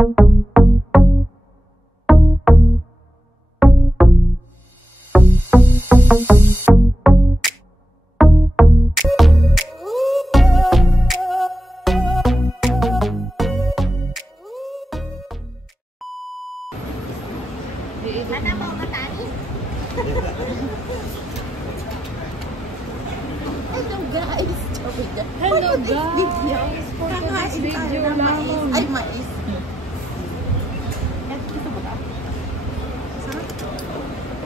Mana mau matani? Hello guys! Hello guys! For today's video lang. Ay, mais. Ito ba ka? Sarap?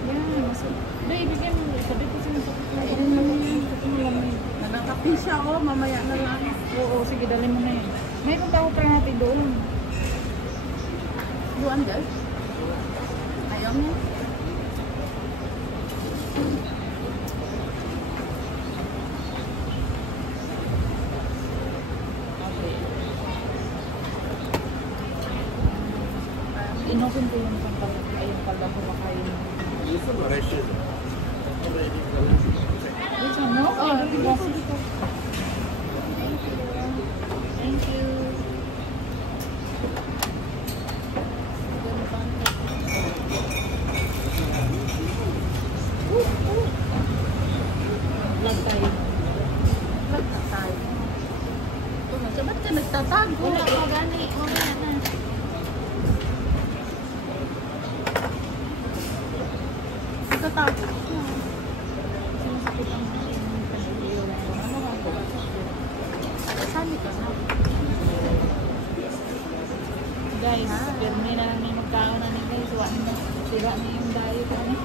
Yan. Baby, bigyan mo. Sabi ko sa'yo. Ayun lang yan. Ito mo lang yun. Nagkakapi siya oh, mamaya na lang. Oo, sige, dali mo na yun. May punta ko pa natin doon. Luan guys? Ayaw mo? Inopen ko yung ayun pala kumakain. Which one, no? Oh, dito. Thank you. Vlog tayo. Vlog na tayo. Ba't ka nagtatago? Wala ko gani. Wala na. Nagtatago. Sinasakit ang video. Ano nga po? Sali ka na. Guys, pirmi na lang yung magkaon na ni guys. Sira na yung diet na ni.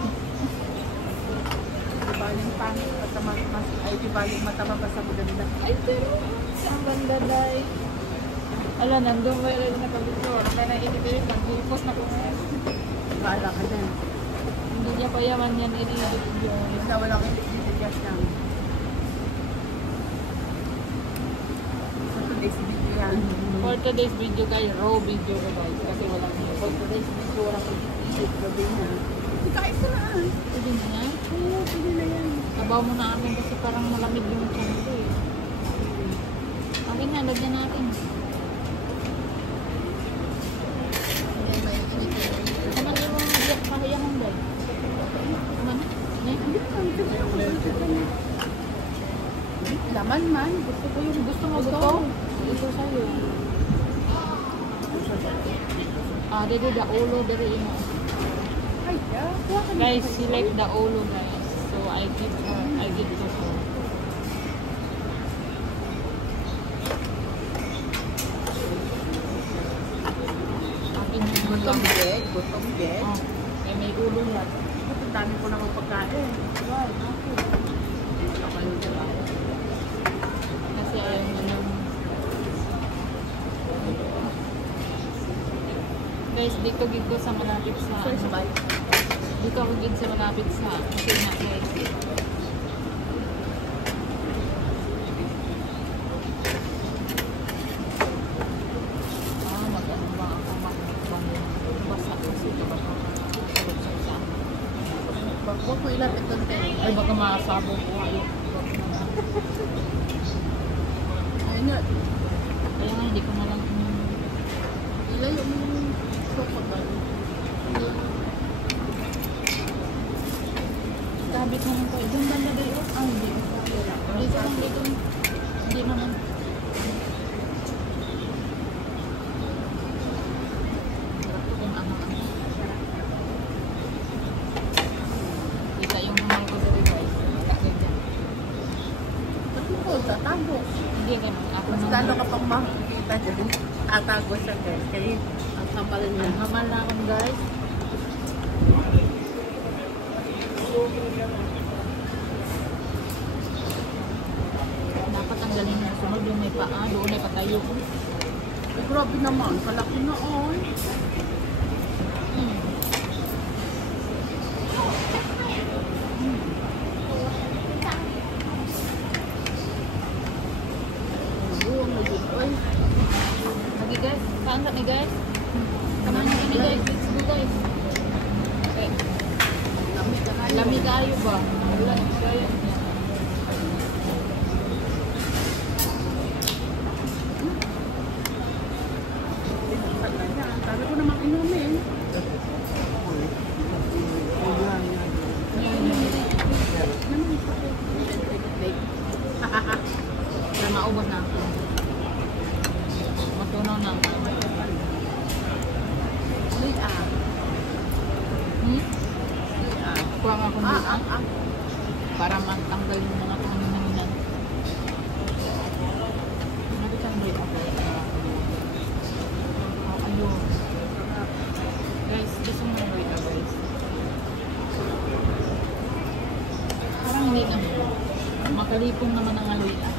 Dibaling pangit. Ay, dibaling matama pa sa maganda. Ay, pero ang ganda dahil. Ala, nandun ba yung nakabito? Kaya na-edit nag-post na ko ngayon. Baala ka dyan. Hindi niya pa yaman yan i-edit yun. Basta wala kang tigas lang. So today's video yan. For today's video guys, raw video ko guys. Kasi walang For today's video, wala kang tigas. Gabi na. Hindi ka isa na. pwede na yan. Oo, pwede na yan. Sabaw mo na amin kasi parang malamig yung tiyan ko eh. Akin na, lagyan natin. Hindi, may init. Naman yung mga kahiyang guys. Naman? Laman man. Gusto ko yung Gusto mo ito? Ito sa'yo. Ah, dito the ulo, dito yun. Ay, yeah. Guys, select the ulo guys. So I give to her. Akin yung Gutom bed. Gutom bed. Oh, eh, may ulo lang. Ang dami ko naman pagkain. Wow, okay. Kasi ayaw na lang. Guys, dito gito sa malapit sa dito ako gid sa malapit sa kusina guys. Mag-ano ba ako basa kasi ito ba ito? Huwag ko ilapit doon tayo. Ay, baka makasabog ko. Ayun. Ayun na. Kaya nga, hindi ko na lang Ilayo mo yung sofa ba? sabit naman ko. Doon banda ba yun? Ah, hindi. Dito lang, dito. Hindi naman. Kung ano-ano. Kita yung mahal ko dito guys. Ganyan. Ba't mo ko? Tatago. Hindi ganun. Ako Mas naman. lalo ka pang makikita dyan. Tatago siya guys. Kaya ang kapal niya. Ang hamal na akong guys. Dapat ang galing na sunod yung may paa. Doon ay patayo. Ay, grabe naman. Kalaki na on. Buong na dito. Ay, Lagi guys. Saan kami guys? Samahan niyo kami guys. Let's go guys. Okay. lamig ka kayo. Lamig kayo ba? Lamig kayo. Para maubos na. Matunaw na. Uy, ah. Hmm? Uy, ah. Kuha nga akong dito. Ah. Para matanggal yung mga panginan. Nakita mo ito. Ayun. Guys, gusto mo yung wait guys. Parang hindi naman. Makalipong naman ang aloy ah.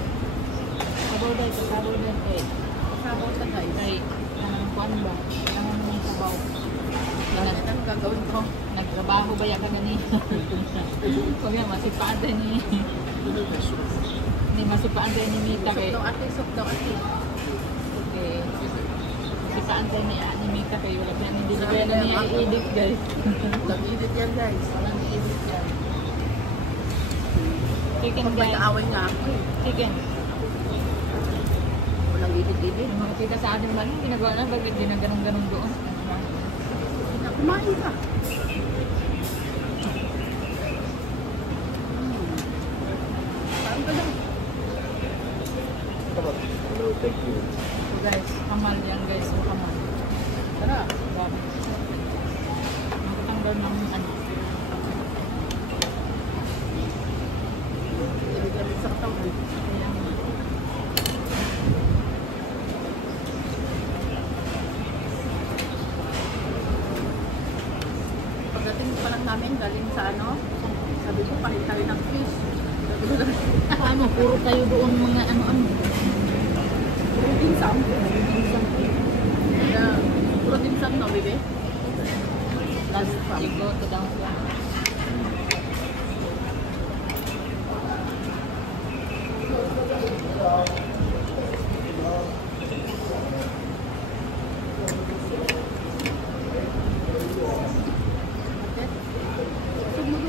Sabaw dahil, sabaw dahil kay. Sabaw sa guys. Kay, kuan ba? Kailangan mo ng sabaw. Bakit ang gagawin ko? Nagtrabaho ba yan ka gani? Huwag yan, masipaan tayo ni... Hindi, masipaan tayo ni Mita kay... Sok daw ate. Okay. Masipaan tayo ni Mita kay wala pa yan. Hindi na kaya na niya i-edit guys. Nag-edit yan guys. Walang i-edit yan. Chicken Pag may guys. kaaway nga ako eh. Chicken. Walang edit-edit. Yung mga kita sa atin ba, yung ginagawa na, bakit di na ganun-ganun doon? Kumain ka. Saan ka lang? So guys, kamal yan guys, yung kamal. Tara. Grabe. Nakatanggal ng ano. Galit sa katawan. Kaya nga. Pagdating pa lang namin, galing sa ano, sabi ko, palit tayo ng fish. Sabi ko, Ano, puro tayo doon mga ano-ano. puro tinsam. Puro tinsam, no, bebe? Last time. You go to downstairs.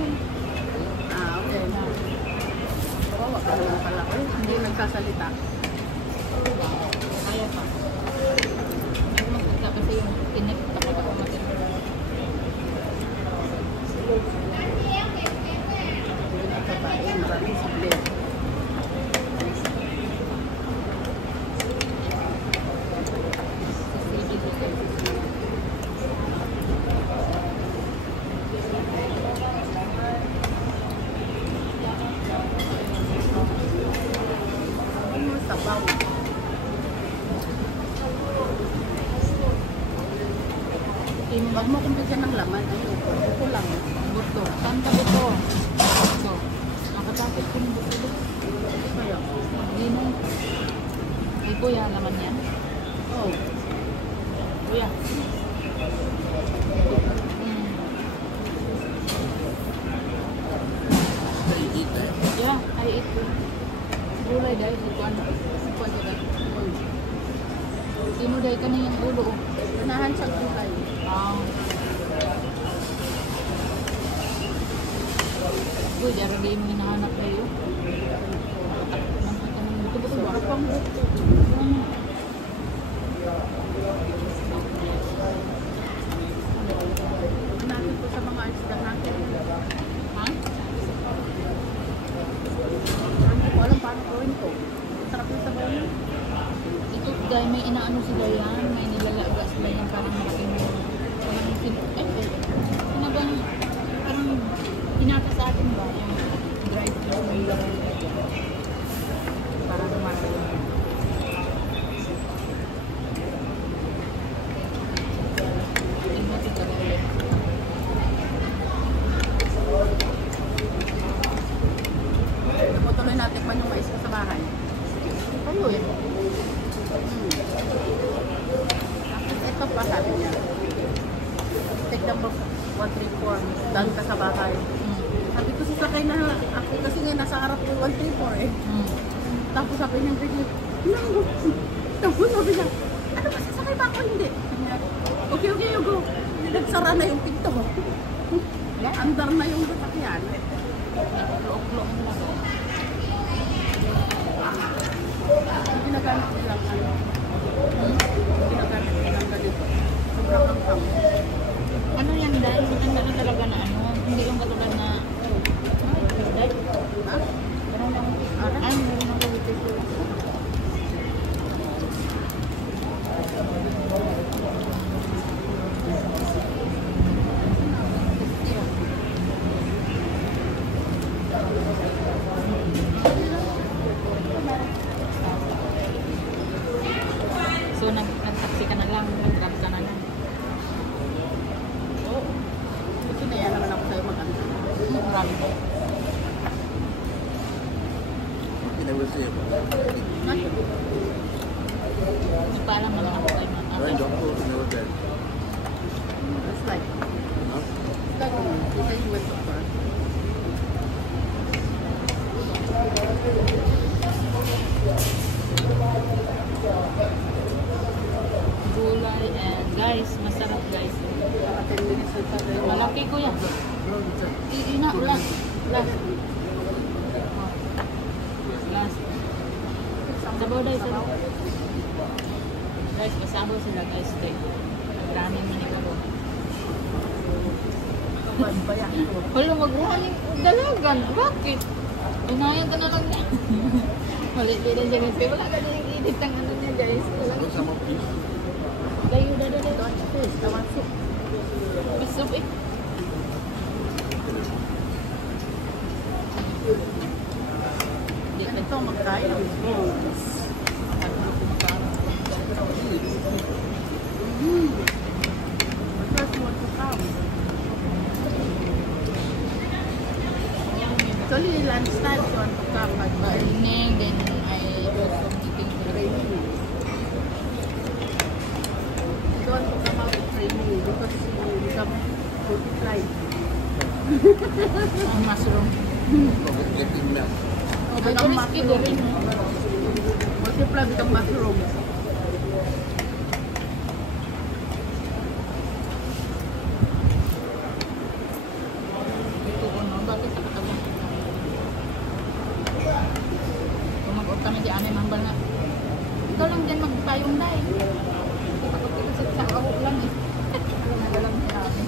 Ah, okay. Kawawa ka naman pala. Eh, hindi nagsasalita. Kaya pa. May magkita kasi yung tinik kapag ako matin. Hindi na babae, maraming simple. Ano sabaw? Huwag mo kung bigyan ng laman. Ayoko. Ito lang. Buto. Saan ka buto? Buto. Nakatapit ko ng buto. Kaya, Hindi mo. Hindi po yan naman yan. oh, Kuya. Hmm. Yeah, I eat too. Gulay dahil sa kuwan. Kuwan ka Sino dahil ka na yung ulo? ganahan sa gulay. Uy, dara di mo hinahanap kayo. Buto-buto ba? Pang buto. Hanapin ko sa mga isda natin. Ha? Hindi ko alam paano gawin ko. Sarap yung sabaw niya. Ito dahil may inaano sila yan, may nilalaga sila yan parang malaking ano bang parang hinata sa atin ba yung drive thru para dumasa yun. Tingnan ito ulit. Tuloy natin pa yung mais ko sa bahay. Ano yun? Tapos ito pa sabi niya. Take number 134. Daan ka sa bahay. Sabi ko sasakay na ako kasi nga nasa harap ko 134 eh. Tapos sabi niya, no. Tapos sabi niya, ano ba sasakay ba ako? Hindi. Sabi niya, okay, you go. Nagsara na yung pinto mo. Andar na yung sasakyan. Nag-uklok na ako. Ginagamit nilang ano. Ginagamit nilang ganito. Sobrang angkang. Ano yan dahil? Ang ano talaga na ano? Hindi yung katulad na dahil? Ha? Meron lang. Ay, meron lang. So, nag-taxi ka na lang, nag-grab ka na lang. Oo. Kasi naya naman ako sa'yo mag-ano. Nag-grab ka. You never say about that. Hindi pa alam na lang ako tayo mga Right, doctor, you never tell. It's like, Huh? like, you say you went to first. gulay and guys, masarap guys. Mga 10 minutes na tayo. Malaki ko yan. Ina, last. Last. Last. Sabaw dahil sabaw. Guys, pasabaw sila guys. Nagraming manigalo. Kapag ba yan? Wala, magruhaning dalagan. Bakit? Inayan ka na lang niya. Malit-litan siya guys. Wala ka na yung edit ng ano niya guys. Wala. Want some of this? Layo na dali. Don't fish. I want soup. Bisop eh. Ito, magkaya. First one to come. Actually, lunchtime, so one to come. But Evening, then I do some eating raining. So one to come out, it's raining because you become multiplied. ang mushroom. Forget getting milk. Ay, Become risky ko rin. Multiply, become mushroom. Ito ko no, bakit sa katawan? Kung mag-off kami di anay mambal nga. Ikaw lang din magpayong na eh. Takot ka kasi sa ako lang eh. Nagalang niya namin.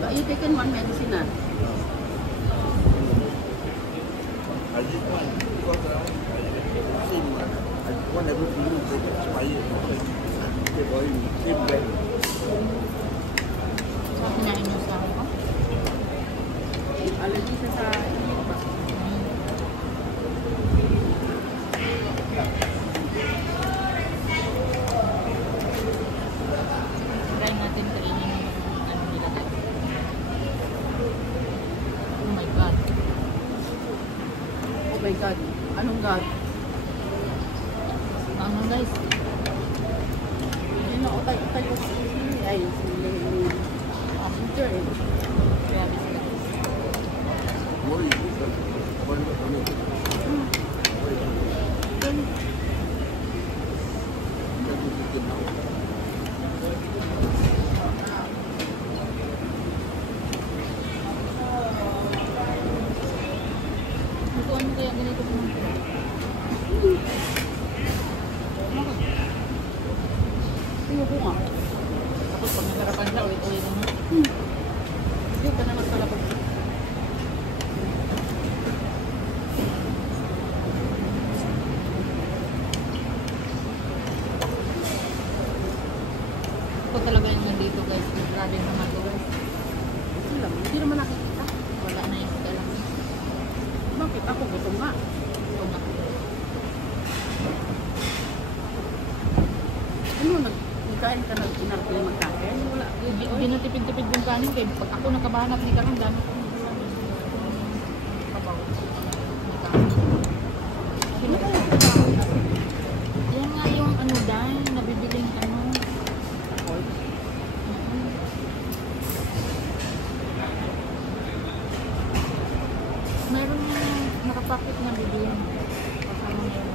But you taken one medicine, ah? I just want because same one. I want everything to take expired. Okay, boy, same brand. So, kinain niyo sa ako. Allergy siya sa Try natin kainin yung ano nila guys. Oh my God. oh my God. Anong God? Ano guys? Yun na, utay ko si ay, si Peter eh. Grabe sila. What is it? What is it? Then, Lutuan mo kaya ganito mo. tingnan ko nga. Tapos pag nagarapan siya, ulit-ulit mo. Hindi ka naman pala pag Ako talaga yung nandito guys. Grabe naman ko guys. Hindi lang, hindi naman nakikita. Wala na yung dalang. Bakit? Ako gutom nga. Ito na. Ano, nagkain ka na, pinarapin magkain? Wala. Binutipid-tipid yung kanin kaya pag ako nakabahanap ni Karang dami ko. Pabaw. Hindi ka lang trabaho na. Yan nga yung ano dahil nabibiling ano. Meron nakapakit na bibiling. Kasama na yun.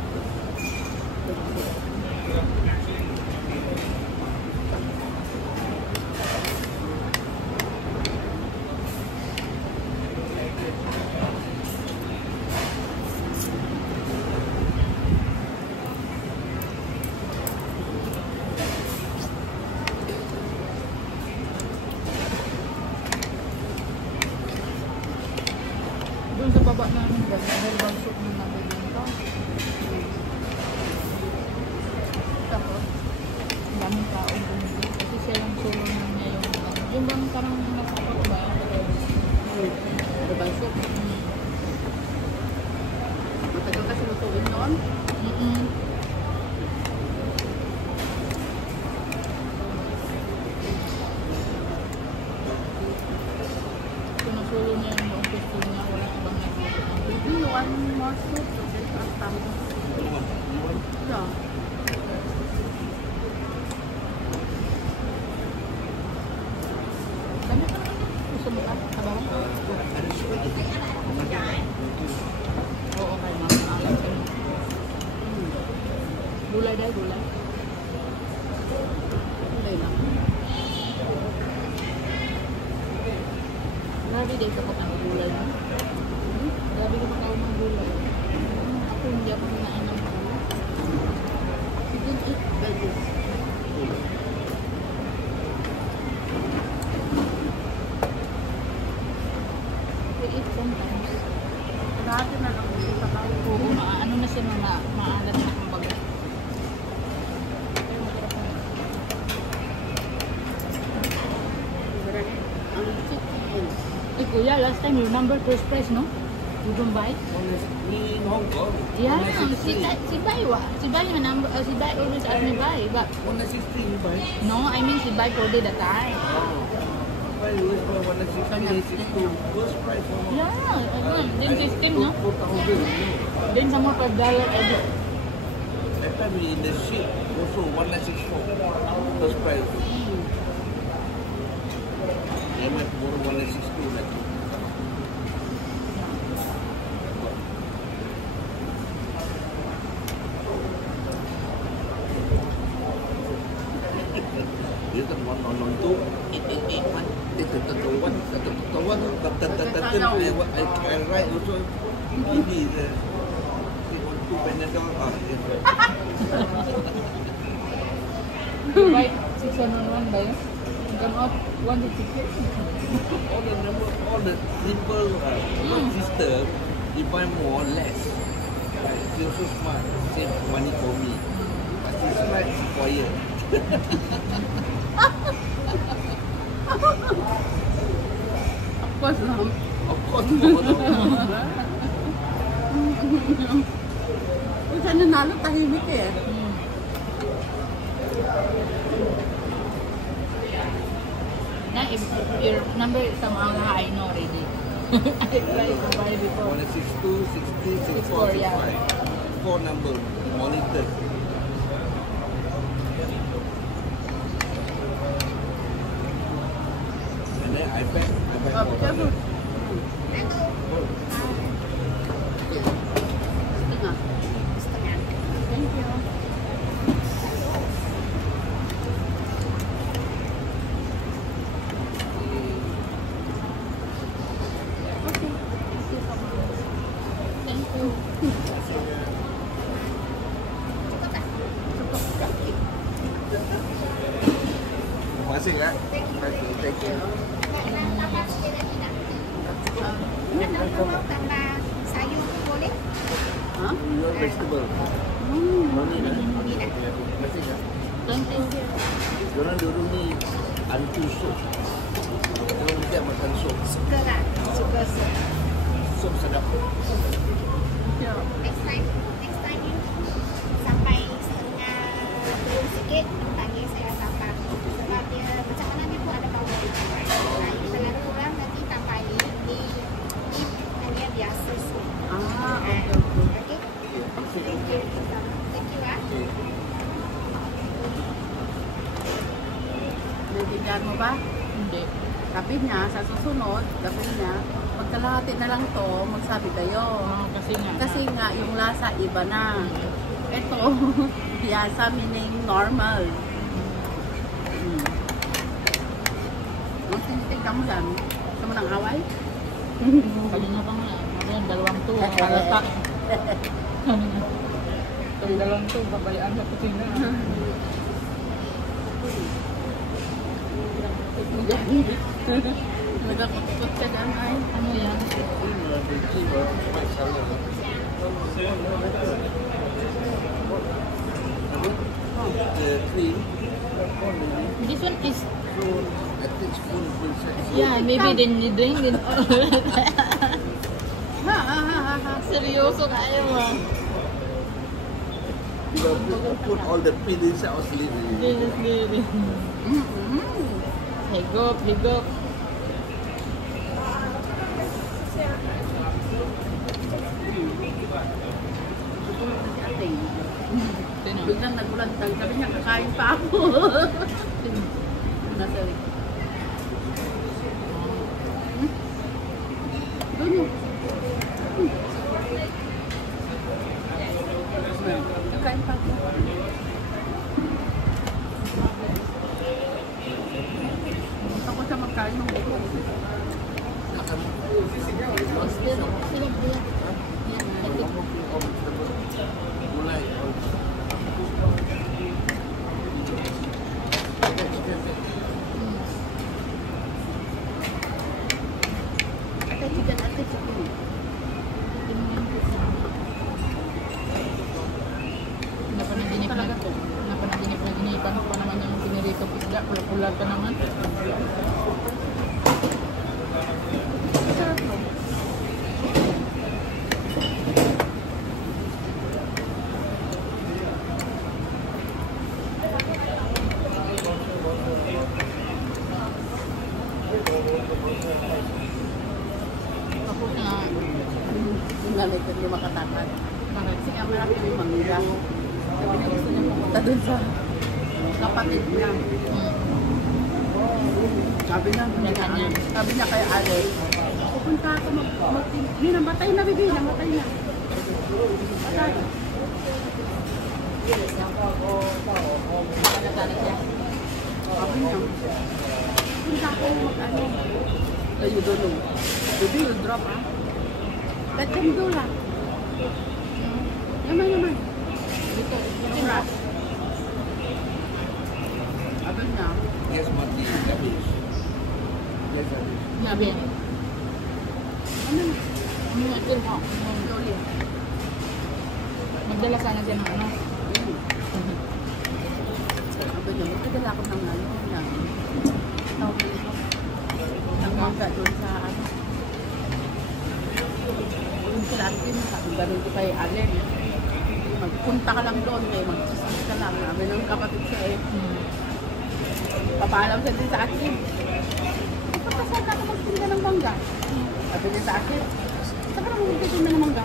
Doon sa baba namin guys, dahil bang soup yung nabibenta. Tapos, ang daming tao doon. Kasi siya yung solo niya yung Yung bang parang nakakot ba? Ano ba soup? Matagal kasi lutuin noon. Sinusulo niya yung buong pwesto niya. Wala ibang nagluto. Maybe one more soup. Then after. Yeah. Dami pa naman. Gusto mo ka? Kabaw? Oo, kay mama. Alam ka niya. Gulay dahil gulay. Kulay lang. Grabe din sa ng gulay. Grabe ka pag ng gulay. Ako hindi ako hinain ng gulay. She didn't eat veggies. We eat sometimes. Dati na lang kasi sa bahay. Oo, ano na siya na maalat na kumbaga. Pero masarap na. Ang chicken. Eh kuya, last time you remember first price, no? You don't buy? Me in Hong Kong. Yeah, si Bai wa. Si Bai number, si Bai always ask me buy, but 160 you buy. no, I mean si Bai for the time. Oh. Why you always buy 160, 162? First price for more. Yeah, then system, no? 4,000. Then some more $5 every. That time we in the ship also 164. First price. They might more 162 like. Dia kan non tu, one, I write also maybe the two Panadol You buy 601 ba yun? Come out 150. all the number, all the simple system, you buy more or less. It's also smart, save money for me. But it's right, quiet. Of course lang. Of course, more than Kung siya nanalo, tahimik eh. Na if your number is somehow high, I know already. I tried to buy before. 162, 60, 64, 64, yeah. 65. Four number, monitor. And then I bet Oh, be careful. Setengah. Thank you. Okay. Thank you so much. Thank you. Terima kasih ya. Thank you. Kalau mau tambah sayur tu boleh? Huh? Your vegetable. No need lah. Terima kasih ya. Thank you. Diorang dulu ni anti sup. Diorang mesti makan sup. Suka lah, suka sup. Sup sedap. Yeah. Next time you sampai setengah belum sikit, panggil saya tambah. Sebab dia macam mana dia pun ada bawang. Nah, you terlalu kurang nanti tambah ini hanya biasa sup. Ah, okay, okay. Okay? Thank you. Thank you ah. Naiintindihan mo ba? Hindi. Sabi niya, sa susunod, sabi niya, magkalahati na lang to, magsabi kayo. Kasi nga. Kasi nga, yung lasa iba na. Ito, biyasa meaning normal. Ang tinitignan mo lang, gusto mo ng away? Kanina pa nga. Ayan, dalawang to. Halata. Itong dalawang to, babalian sa kusina. Nagkakot ka dyan ay. Ano yan? The tree This one is, So, I take spoonful size. yeah, maybe then you drink it all. Ha. Seryoso kayo ah. Because you put all the pin inside or sleep. Yes, really. Higop, higop. Tutulog na si ate. Sino? Biglang nagulantang. Sabi niya, kakain pa ako. Nasa likod. Doon yun. Kakain pa ako. Gusto ko siya magkain ng buko. Sino? Sino? Yan, higop. Mulai. Ate, chicken, ate, chicken. Napanaginip pa naman yung piniritong isda. Pula-pula pa naman. Sarap mo. Tapos nga, Yung nanay ko, hindi makatakad. bakit? Kasi nga marami may mangga. Sabi niya gusto niya pumunta doon sa kapatid niya. Sabi niya, sabi niya kay Alex, pupunta ako hindi, namatay na, bibi, namatay na. Patay. Nagkana siya. Sabi niya, pupunta ako mag-ano. You don't know. Bibi, you drop, ha? Let them do lang. Yaman. Dito, Sobra. Sabi niya, Yes, mati. Habis. Yes, habis. Sabi, ano? ito mo. Slowly. Magdala sana siya ng ano. Sabi niya, magkadala ako ng ano, tawag na ito. Ng mangga doon sa ano. Doon sila atin, sabi ganun ko kay Allen. Magpunta ka lang doon, mag-sismis ka lang. Sabi ng kapatid siya papaalam siya din sa akin. Ipapasal ka ako magtinda ng mangga. Sabi niya sa akin, saan ka naman magtitinda ng mangga?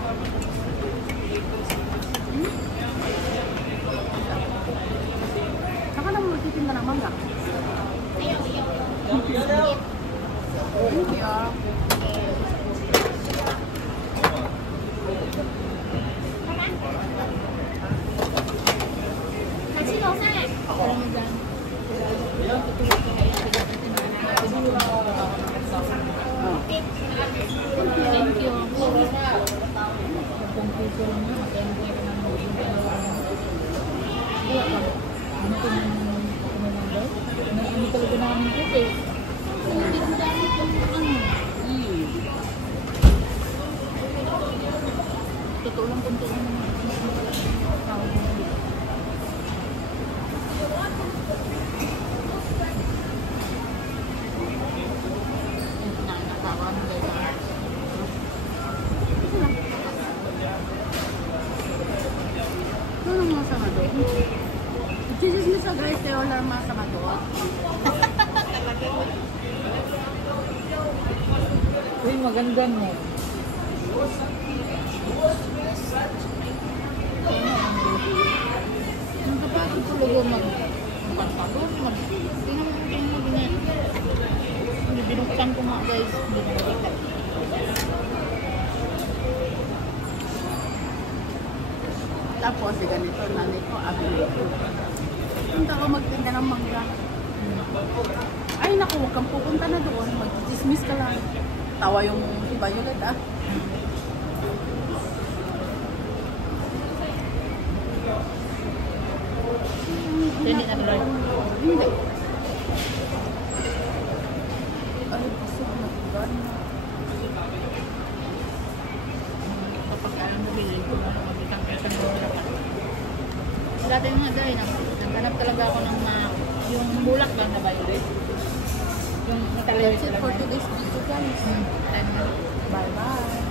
Saan ka naman magtitinda ng mangga? Thank you. Kasi daw sa Thank you. 10 piso lang yun. Kaya hindi ka naman ano ko nang daw? Hindi talaga namin ito eh. Hindi ang dami yung ano. Totoo lang kung totoo naman. Tawag mo. Nakasawa mo dahil Ano mga sama doon? Chismis sa guys, kaya wala mga sama doon. uy, maganda mo. Nakapagod talaga magpapagod. Tingnan mo ganyan. Binuksan ko nga guys. Hindi na nakita. Tapos, ganito, nanay ko, abili ko. Punta ko magtinda ng mangga. Ay, naku, huwag kang pupunta na doon. Mag-dismiss ka lang. Tawa yung si Violet, ah. Hindi na try. Hindi. Ay, busog na gana. Kapag alam mo, bilhin ko na magkitang $1. Dati nga dahil, naghanap talaga ako ng Yung bulak bang na violet? Yung nakalagay That's it for today's video guys. Bye bye.